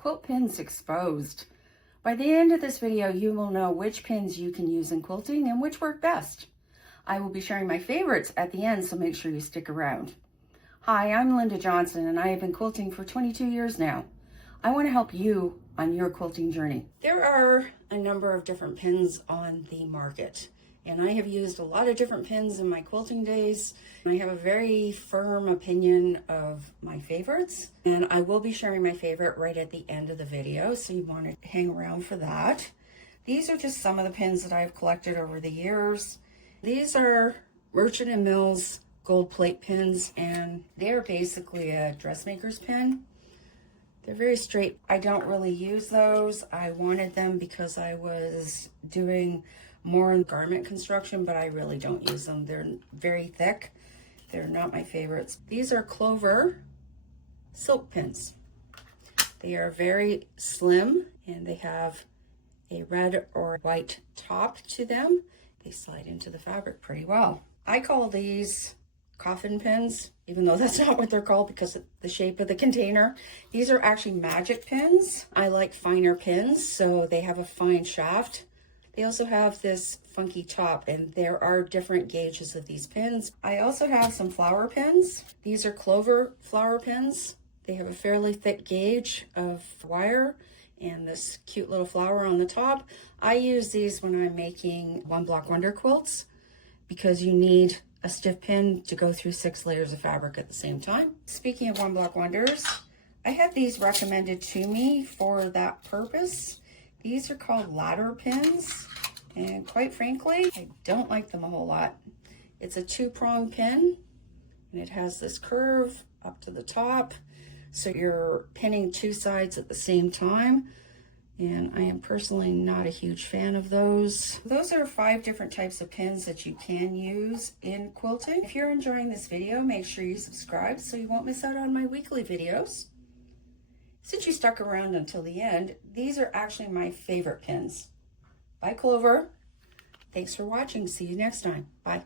Quilt pins exposed. By the end of this video, you will know which pins you can use in quilting and which work best. I will be sharing my favorites at the end, so make sure you stick around. Hi, I'm Linda Johnson, and I have been quilting for 22 years now. I want to help you on your quilting journey. There are a number of different pins on the market, and I have used a lot of different pins in my quilting days. I have a very firm opinion of my favorites, and I will be sharing my favorite right at the end of the video, so you want to hang around for that. These are just some of the pins that I've collected over the years. These are Merchant & Mills gold plate pins, and they're basically a dressmaker's pin. They're very straight. I don't really use those. I wanted them because I was doing more in garment construction, but I really don't use them. They're very thick. They're not my favorites. These are Clover silk pins. They are very slim, and they have a red or white top to them. They slide into the fabric pretty well. I call these coffin pins, even though that's not what they're called because of the shape of the container. These are actually magic pins. I like finer pins, so they have a fine shaft. They also have this funky top, and there are different gauges of these pins. I also have some flower pins. These are Clover flower pins. They have a fairly thick gauge of wire and this cute little flower on the top. I use these when I'm making one block wonder quilts because you need a stiff pin to go through 6 layers of fabric at the same time. Speaking of one block wonders, I had these recommended to me for that purpose. These are called ladder pins, and quite frankly, I don't like them a whole lot. It's a 2-prong pin, and it has this curve up to the top, so you're pinning 2 sides at the same time, and I am personally not a huge fan of those. Those are 5 different types of pins that you can use in quilting. If you're enjoying this video, make sure you subscribe so you won't miss out on my weekly videos. Since you stuck around until the end, these are actually my favorite pins. By Clover. Thanks for watching. See you next time. Bye.